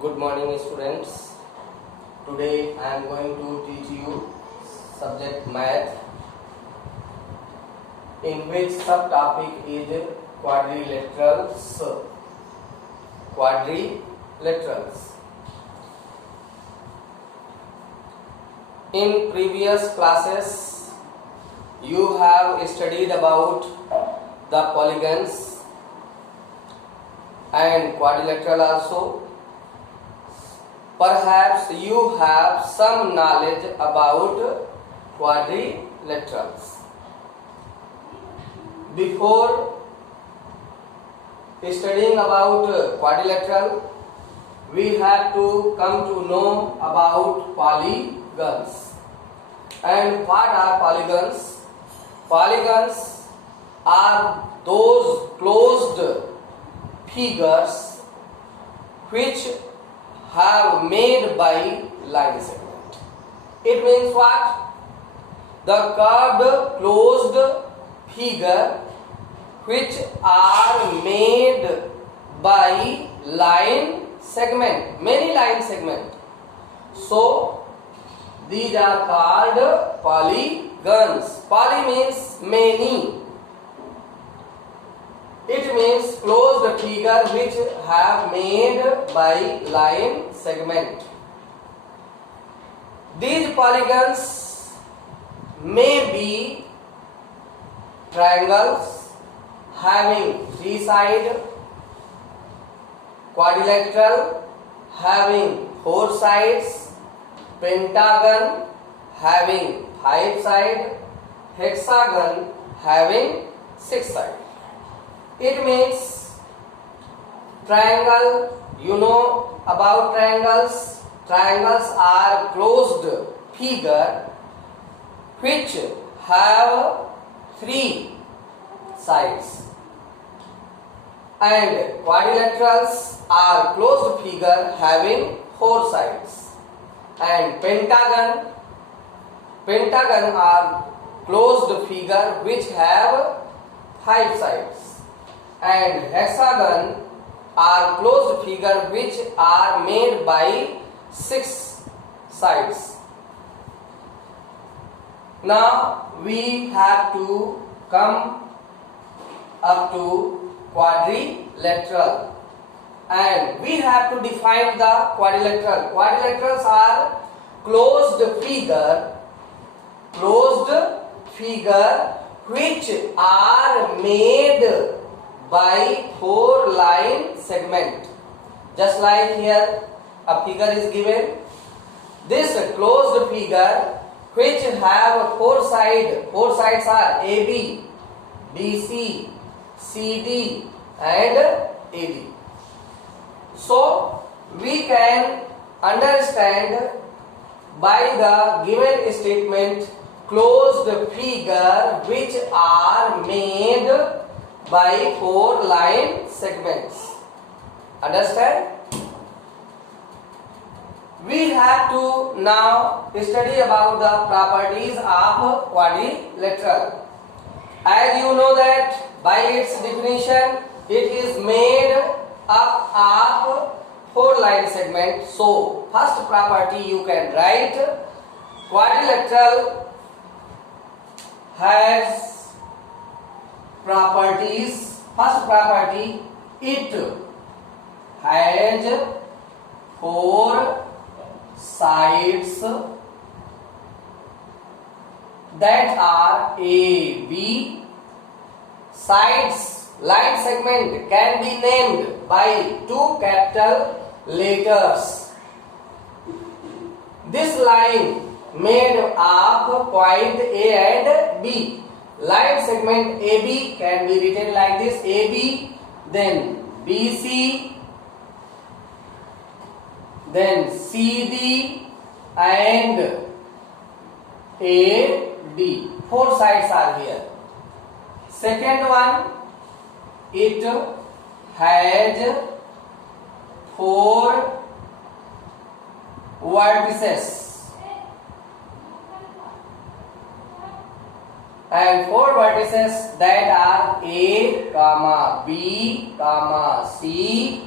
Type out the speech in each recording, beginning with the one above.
Good morning students. Today I am going to teach you subject math in which subtopic is quadrilaterals. Quadrilaterals. In previous classes you have studied about the polygons and quadrilateral also. Perhaps you have some knowledge about quadrilaterals. Before studying about quadrilateral, we have to come to know about polygons. And what are polygons? Polygons are those closed figures which have made by line segment. It means what? The curved closed figure which are made by line segment, many line segment. So these are called polygons. Poly means many. It means closed figure which have made by line segment. These polygons may be triangles having three sides, quadrilateral having four sides, pentagon having five sides, hexagon having six sides. It means triangle, you know about triangles. Triangles are closed figure which have three sides, and quadrilaterals are closed figure having four sides, and pentagon are closed figure which have five sides, and hexagon are closed figure which are made by six sides. Now we have to come up to quadrilateral, and we have to define the quadrilateral. Quadrilaterals are closed figure which are made by four line segment. Just like here a figure is given. This closed figure which have four sides are AB, BC, CD and AD. So we can understand by the given statement closed figure which are made by four line segments. Understand? We have to now study about the properties of quadrilateral. As you know that by its definition it is made up of four line segments. So first property you can write: quadrilateral has properties. First property, it has four sides that are A, B. Sides, line segment can be named by two capital letters. This line made of point A and B. Line segment AB can be written like this: AB, then BC, then CD and AD. Four sides are here. Second one, it has four vertices. And four vertices that are A, B, C,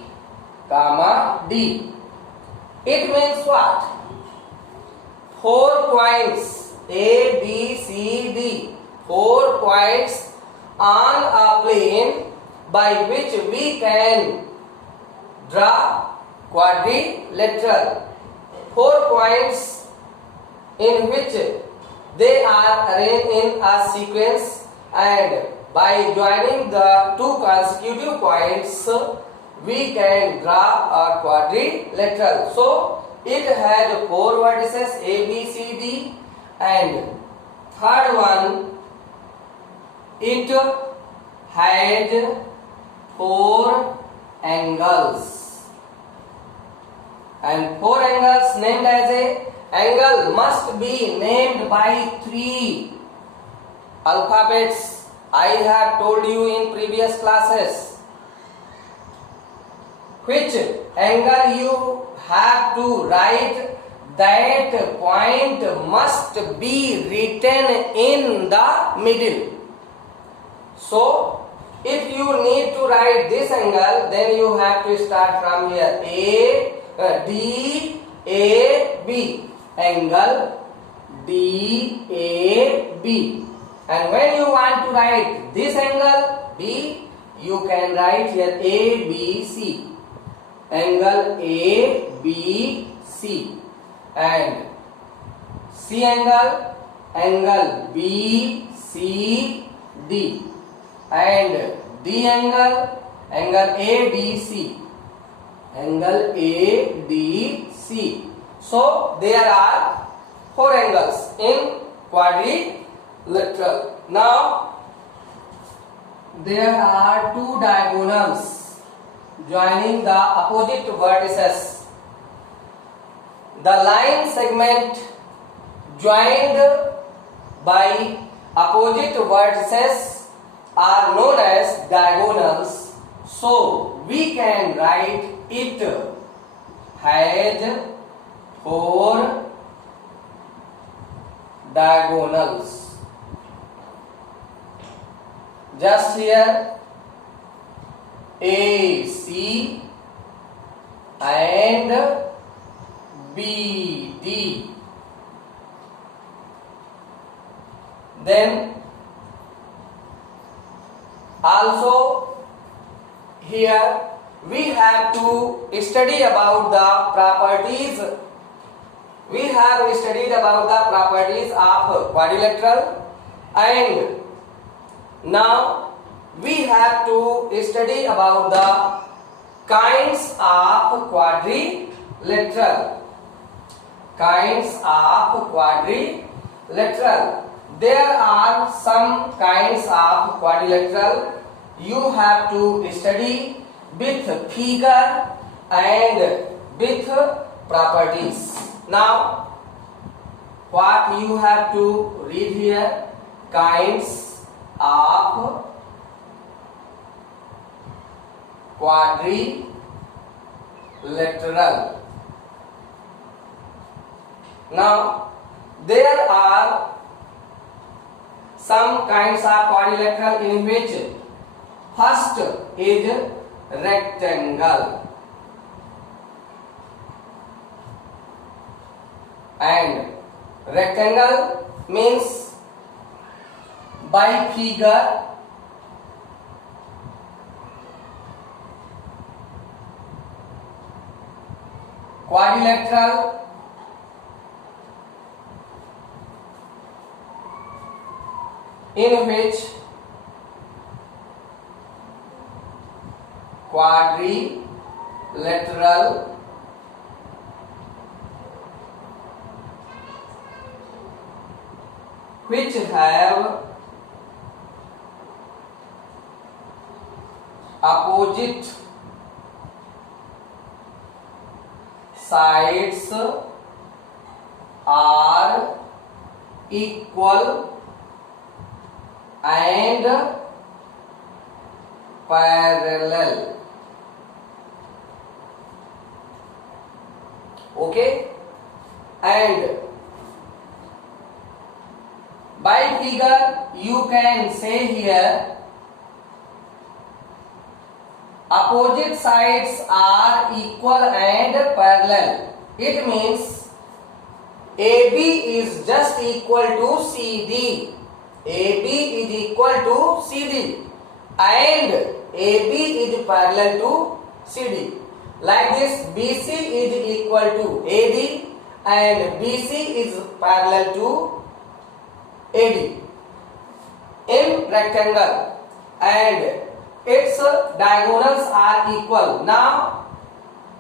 D. It means what? 4 points A, B, C, D. 4 points on a plane by which we can draw quadrilateral. 4 points in which they are arranged in a sequence, and by joining the two consecutive points we can draw a quadrilateral. So it has 4 vertices A, B, C, D, and third one, it had 4 angles, and 4 angles named as a angle must be named by 3 alphabets. I have told you in previous classes. Which angle you have to write, that point must be written in the middle. So if you need to write this angle, then you have to start from here. D, A, B. Angle D, A, B. And when you want to write this angle B, you can write here A, B, C. Angle A, B, C. And C angle, angle B, C, D. And D angle, angle A, D, C. Angle A, D, C. So there are 4 angles in quadrilateral. Now there are 2 diagonals joining the opposite vertices. The line segment joined by opposite vertices are known as diagonals. So we can write it has 4 diagonals. Just here AC and BD. Then also here we have to study about the properties. We have studied about the properties of quadrilateral, and now we have to study about the kinds of quadrilateral. Kinds of quadrilateral. There are some kinds of quadrilateral. You have to study with figure and with properties. Now, what you have to read here? Kinds of quadrilateral. Now, there are some kinds of quadrilateral in which first is rectangle, and rectangle means by figure. Quadrilateral in which quadrilateral which have opposite sides are equal and parallel. Okay, and by figure you can say here opposite sides are equal and parallel. It means AB is just equal to CD. AB is equal to CD and AB is parallel to CD. Like this, BC is equal to AD and BC is parallel to AD in rectangle and its diagonals are equal. Now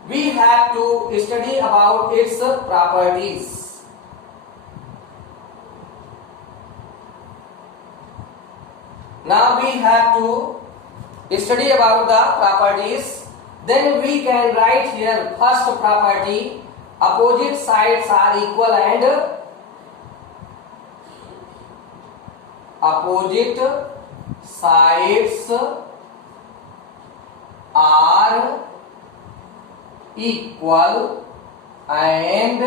we have to study about its properties. Now we have to study about the properties. Then we can write here first property, opposite sides are equal and opposite sides are equal and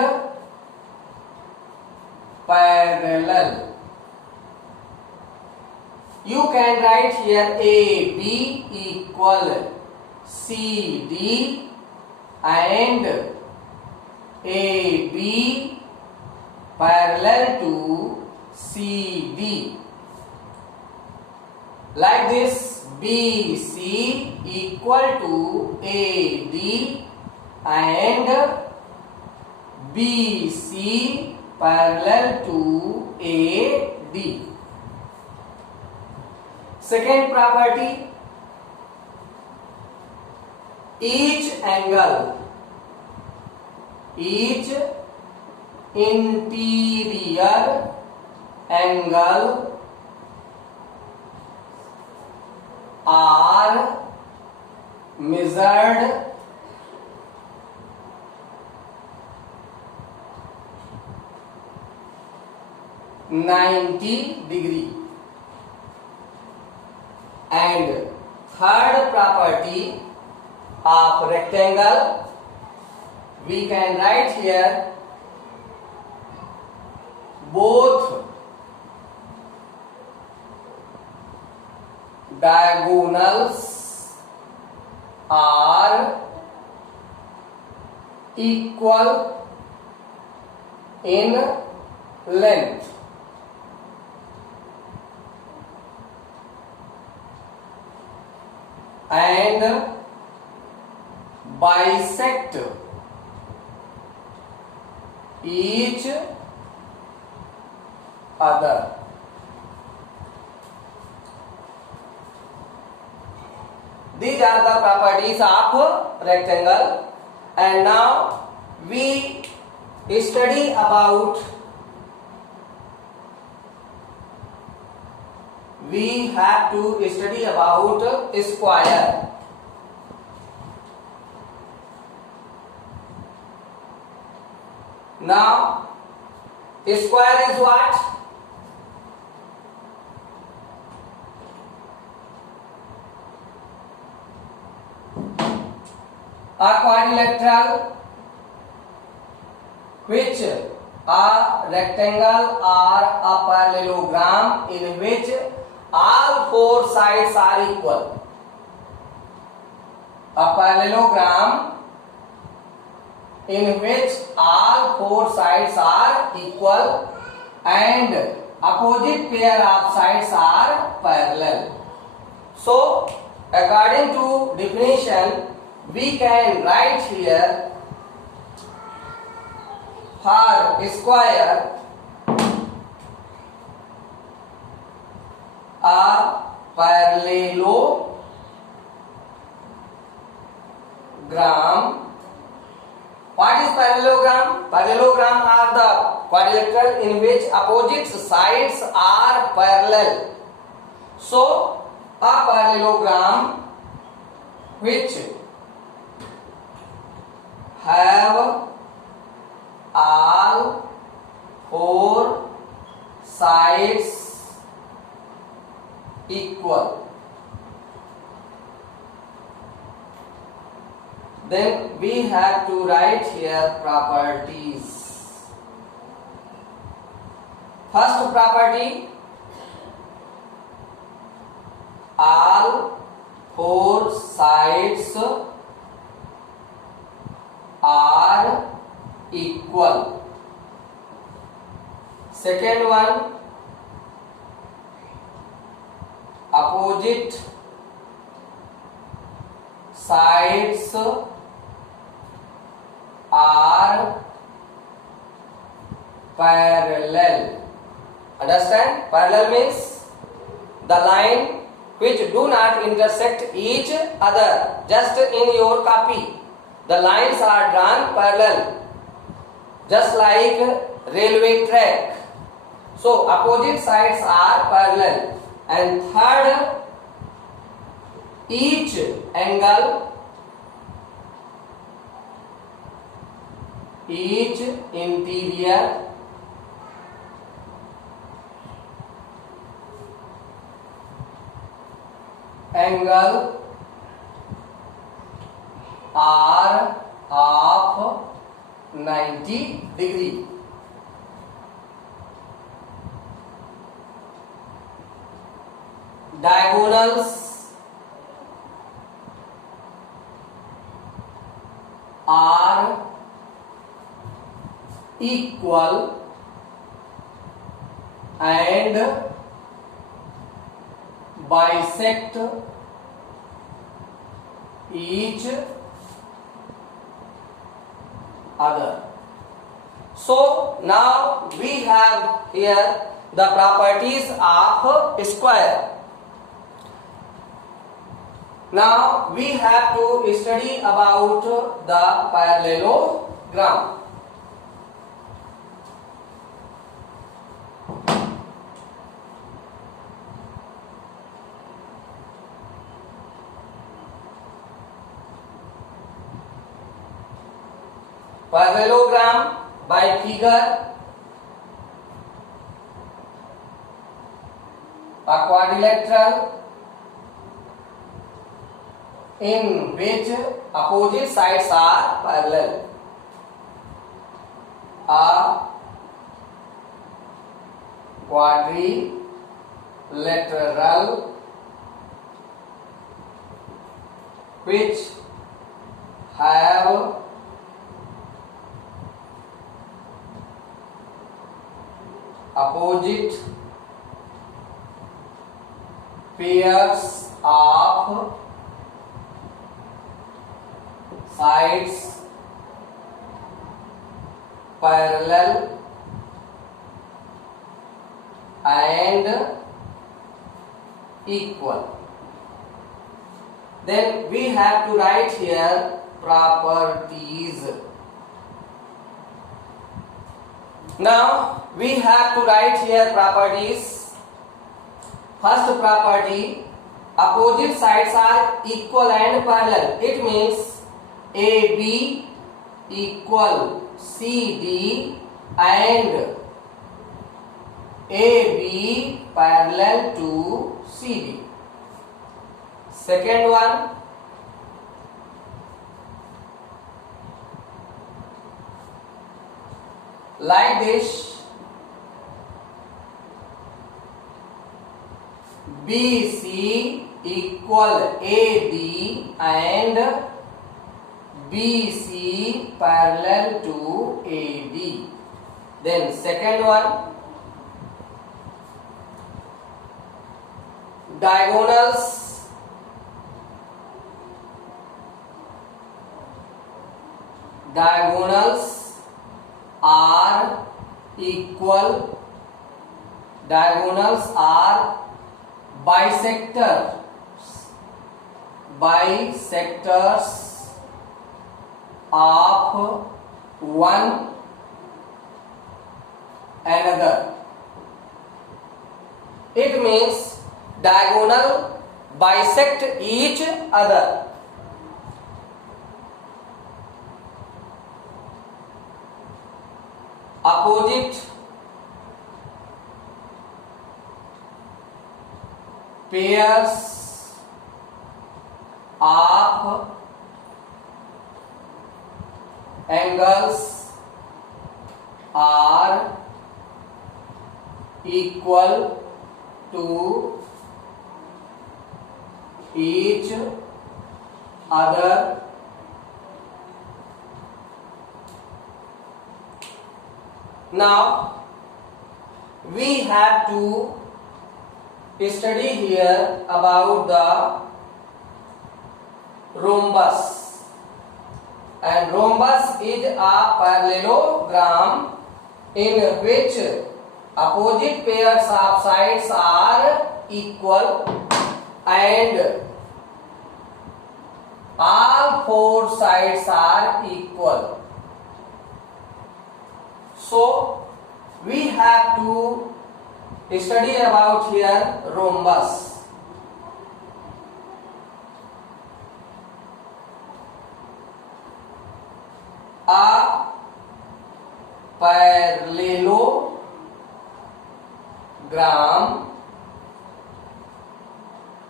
parallel. You can write here AB equal CD and AB parallel to CD. Like this, BC equal to AD and BC parallel to AD. Second property, each interior angle are measured (90°). And third property of rectangle, we can write here both diagonals are equal in length. And bisect each other. These are the properties of rectangle. And now we study about square. Now square is what? A quadrilateral which a rectangle or a parallelogram in which all four sides are equal. A parallelogram in which all four sides are equal and opposite pair of sides are parallel. So, according to definition, we can write here for square a parallelogram. What is parallelogram? Parallelogram are the quadrilateral in which opposite sides are parallel. So, a parallelogram which have all four sides equal. Then we have to write here properties. First property, all four sides are equal. Second one, opposite sides are parallel. Understand? Parallel means the line which do not intersect each other. Just in your copy, the lines are drawn parallel, just like railway track. So opposite sides are parallel. And third, each angle, each interior angle are of 90 degree. Diagonals are equal and bisect each other. So now we have here the properties of square. Now we have to study about the parallelogram. Parallelogram by figure, a quadrilateral in which opposite sides are parallel. A quadrilateral which have opposite pairs of sides parallel and equal. Then we have to write here properties. Now we have to write here properties. First property, opposite sides are equal and parallel. It means AB equal CD and AB parallel to CD. Second one, like this, BC equal AD and BC parallel to AD. Then second one, diagonals are equal. Diagonals are bisectors of one another. It means diagonal bisect each other. Opposite pairs of angles are equal to each other Now we have to study here about the rhombus, and rhombus is a parallelogram in which opposite pairs of sides are equal and all four sides are equal. So we have to study about here rhombus. A parallelogram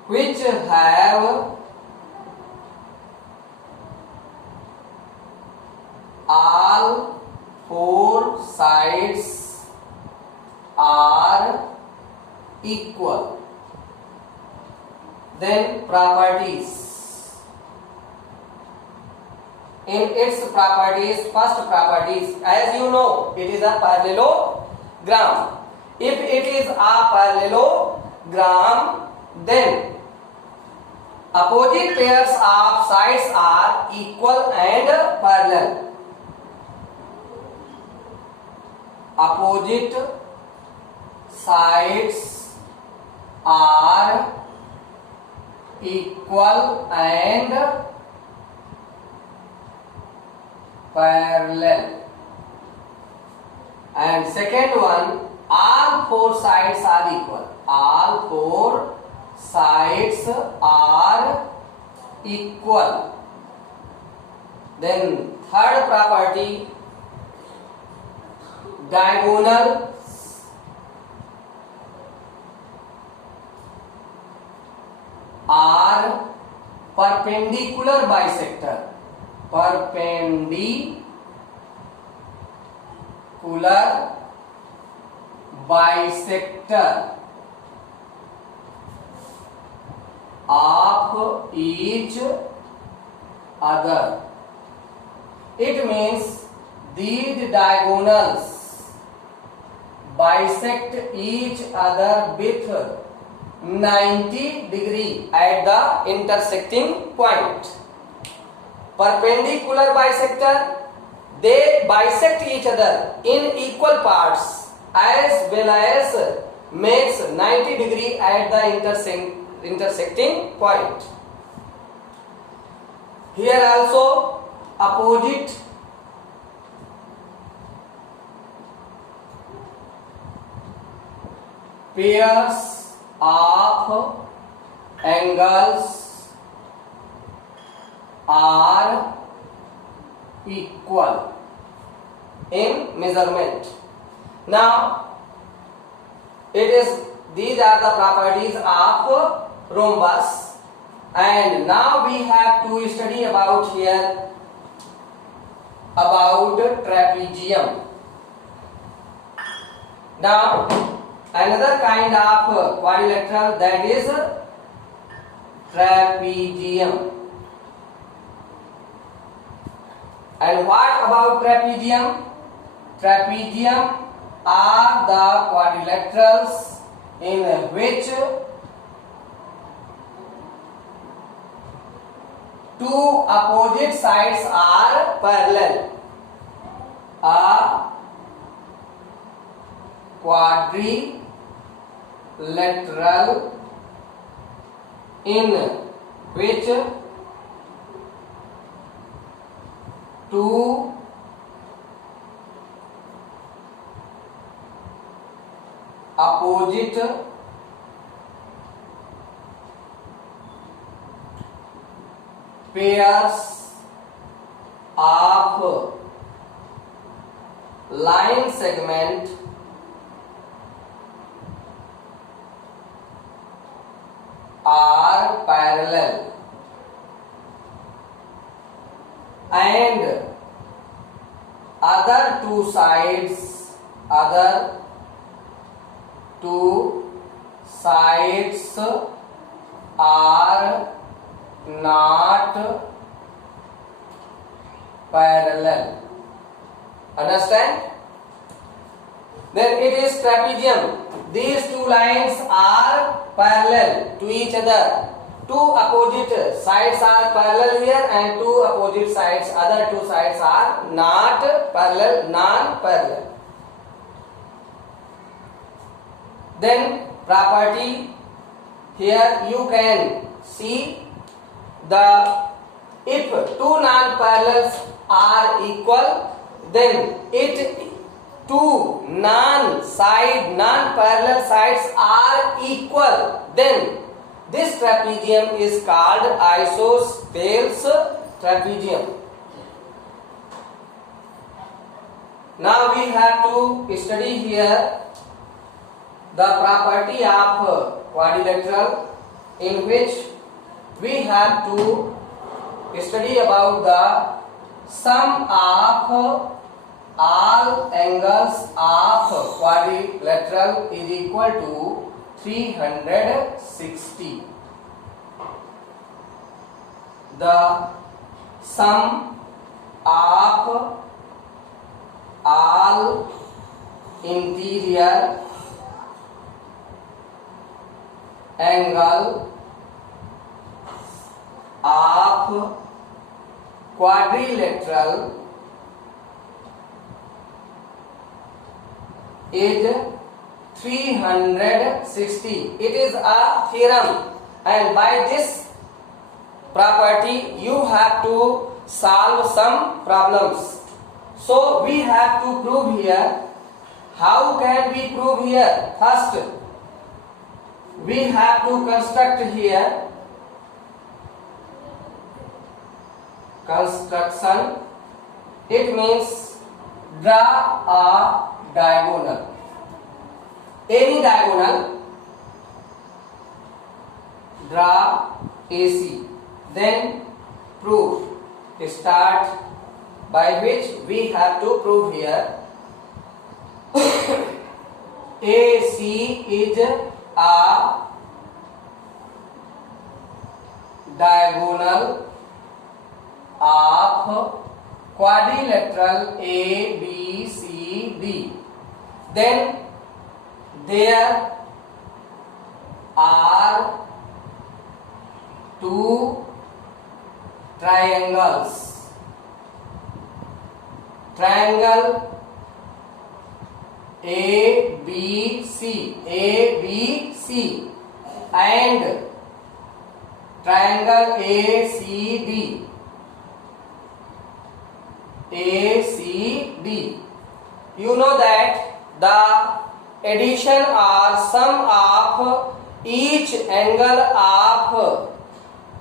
which have all four sides are equal. Then properties. In its properties, first properties, as you know, it is a parallelogram. If it is a parallelogram, then opposite pairs of sides are equal and parallel. Opposite sides are equal and parallel. And second one, all four sides are equal. All four sides are equal. Then third property, diagonal are perpendicular bisector. Perpendicular bisector of each other. It means these diagonals bisect each other with 90 degree at the intersecting point. Perpendicular bisector, they bisect each other in equal parts as well as makes 90 degree at the intersecting point. Here also opposite pairs of angles are equal in measurement. Now these are the properties of rhombus, and now we have to study about here about trapezium. Now another kind of quadrilateral, that is trapezium. And what about trapezium? Trapezium are the quadrilaterals in which two opposite sides are parallel. A quadrilateral in which two opposite pairs of line segment are parallel, and other two sides are not parallel. Understand? Then it is trapezium. These two lines are parallel to each other. Two opposite sides are parallel here and two opposite sides, other two sides are not parallel, non-parallel. Then property, here you can see the if two non-parallels are equal, then two non-parallel sides are equal, then this trapezium is called isosceles trapezium. Now we have to study here the property of quadrilateral, in which we have to study about the sum of all angles of quadrilateral is equal to 360. The sum of all interior angle of quadrilateral is 360. It is a theorem, and by this property you have to solve some problems. So we have to prove here. How can we prove here? First, we have to construct here construction. It means draw a diagonal, any diagonal, draw AC, then prove. Start, by which we have to prove here AC is a diagonal of quadrilateral ABCD. Then there are two triangles, triangle ABC and triangle ACD. You know that the addition or sum of each angle of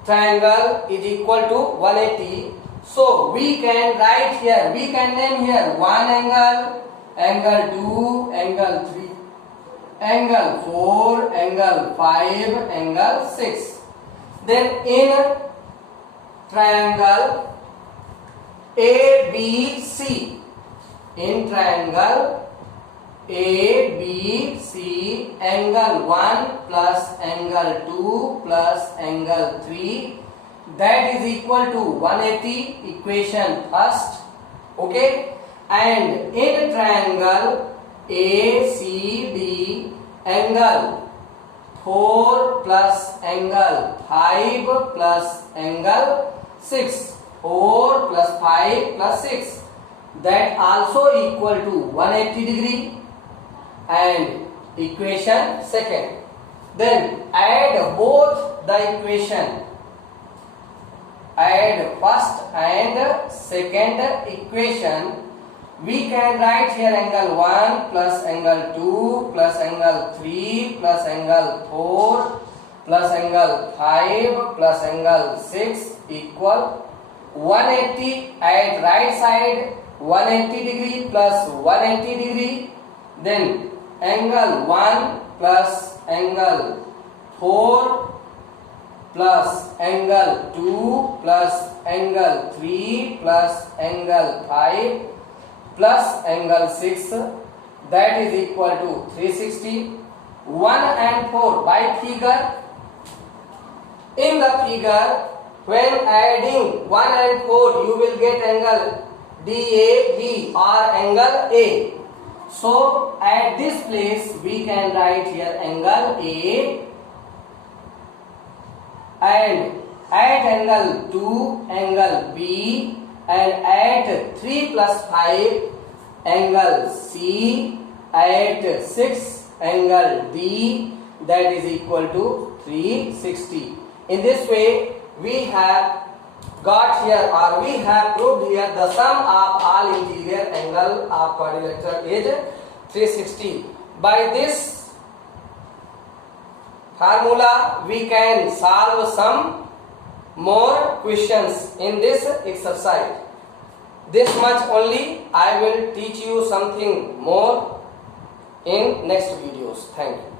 triangle is equal to 180. So we can write here, we can name here one angle, angle 2, angle 3, angle 4, angle 5, angle 6. Then in triangle ABC, in triangle ABC, angle 1 plus angle 2 plus angle 3, that is equal to 180, equation first. Okay, and in triangle ACD, angle 4 plus angle 5 plus angle 6, 4 plus 5 plus 6, that also equal to 180 degree, and equation second. Then add both the equation, add first and second equation. We can write here angle 1 plus angle 2 plus angle 3 plus angle 4 plus angle 5 plus angle 6 equal 180 at right side, 180 degree plus 180 degree. Then angle 1 plus angle 4 plus angle 2 plus angle 3 plus angle 5 plus angle 6, that is equal to 360. 1 and 4 by figure. In the figure, when adding 1 and 4, you will get angle DAB or angle A. So at this place we can write here angle A, and at angle 2 angle B, and at 3 plus 5 angle C, at 6 angle D, that is equal to 360. In this way we have got here, or we have proved here, the sum of all interior angle of quadrilateral is 360. By this formula we can solve some more questions in this exercise. This much only. I will teach you something more in next videos. Thank you.